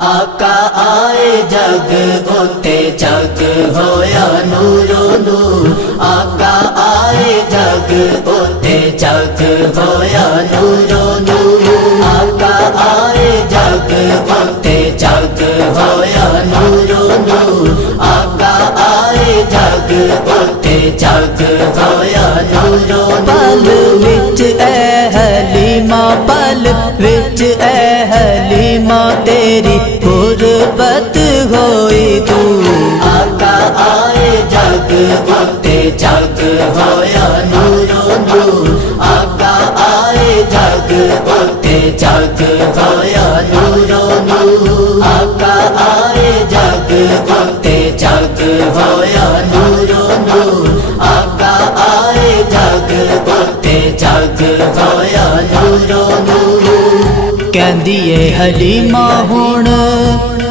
आका आए जग होते जग होया नूरो नूर। आका आए जग होते जग होया नूरो नूर। आका आए जग होते जग होया नूरो नूर। आका आए जग होते जग होया नूरो नूर। पल विच ऐ हलीमा पल विच ऐ हलीमा तेरी गुरबत होई दूर। आका आए जग होते जग होया नूरो नूर। आका आए जग होते जग होया नूरो नूर। आका आए जग होते जग होया नूरो नूर। आका आए जग होते जग होया नूरो नूर। कहंदी ए हलीमा हुण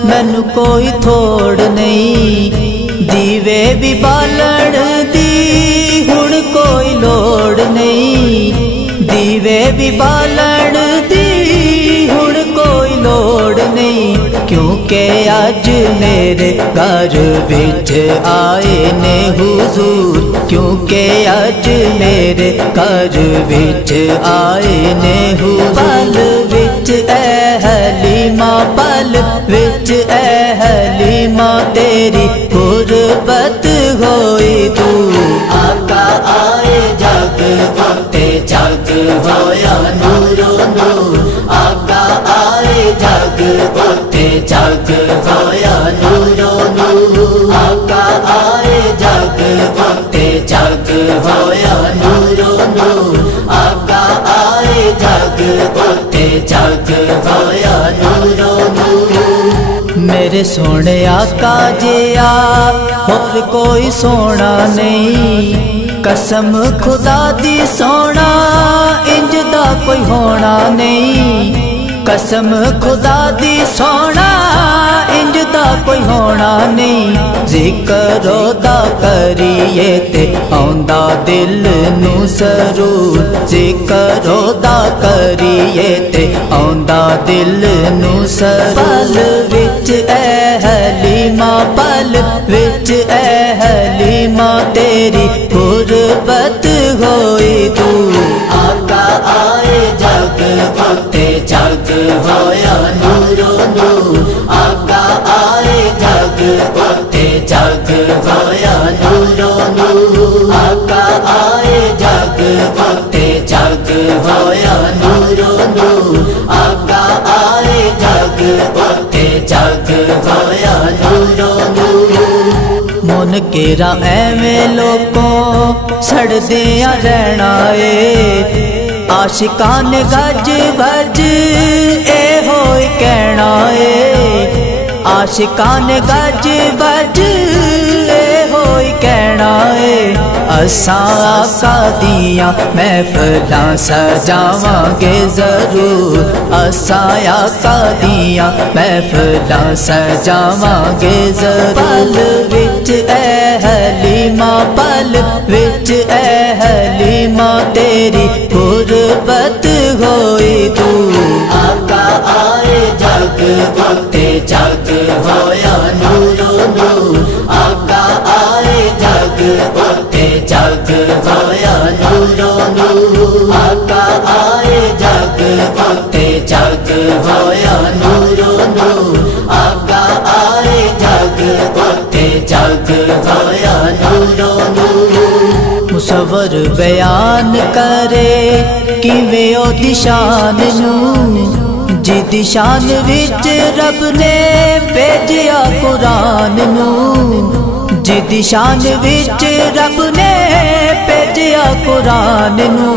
मैनू कोई थोड़ नहीं, दीवे भी बालण दी हुण कोई लोड़ नहीं। दीवे भी बालण दी हुण कोई लोड़ नहीं, क्योंकि अज मेरे घर विच आए ने हुजूर। क्योंकि अज मेरे घर विच आए ने हुजूर। पल विच ऐ हलीमा पल विच ऐ हलीमा तेरी गुरबत होई दूर। आका आए जग होते जग होया नूरो नूर। आका आए जग होते जग होया नूरो नूर। आका आए जग होते जग होया नूरो नूर। आका आए जग होते जग होया नूरो नूर। मेरे सोने आका जिया होर कोई सोना नहीं, कसम खुदा दी सोना इंज दा कोई होना नहीं। कसम खुदा दी सोना इंज दा कोई होना नहीं। जिक्र ओदा करिए ते आंदा दिल नू सरूर। जिक्र ओदा करिए ते आंदा दिल नू सरूर। पल विच ऐ हलीमा पल विच ऐ हलीमा तेरी गुरबत होई दूर। आका आए जग होते जग होया नूरो नूर। आका आए जग होते जग होया नूरो नूर। आका आए जग होते जग होया नूरो नूर। आका आए जग होते जग होया नूरो नूर। मुन केरा एवें लोगों सड़दियां रहना ए, आशिकां ने गज बज ए होई कहना ए। आशिकां ने गज बज ए होई कहना ए। असां आका दियां महफिलां सजावांगे जरूर। असां आका दियां महफिलां सजावांगे जरूर। पल विच ऐ हलीमा पल विच ऐ हलीमा तेरी गुरबत होई दूर। आका आए जग होते जग होया नूरो नूर। आका आए जग होते जग होया नूरो नूर। आका आए जग होते जग होया नूरो नूर। आका आए जग होते जग होया नूरो नूर। मुसव्वर बयान करे किवें ओदी शान नू, जिदी शान विच रब ने भेजिया कुरान नू। जिदी शान विच रब ने भेजिया कुरान नू,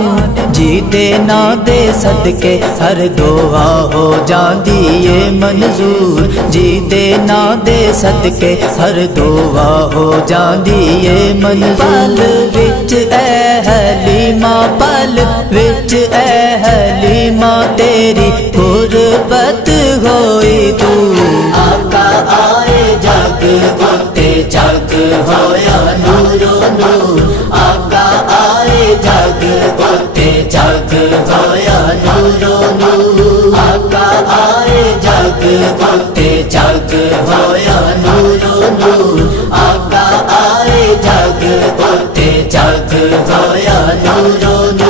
जिदे ना दे सदके हर दुआ हो जांदी ए मंजूर। जिदे ना दे सदके हर दुआ हो जांदी ए मंजूर। पल विच ऐ हलीमा पल विच ऐ हलीमा तेरी गुरबत होई दूर। आका आए जग होते जग होया नूरो नूर। आका आए जग होते जग होया नूरो नूर। आका आए जग जग उत्ते जग होया नूरो नूर आका आए जग उत्ते जग होया नूरो नूर।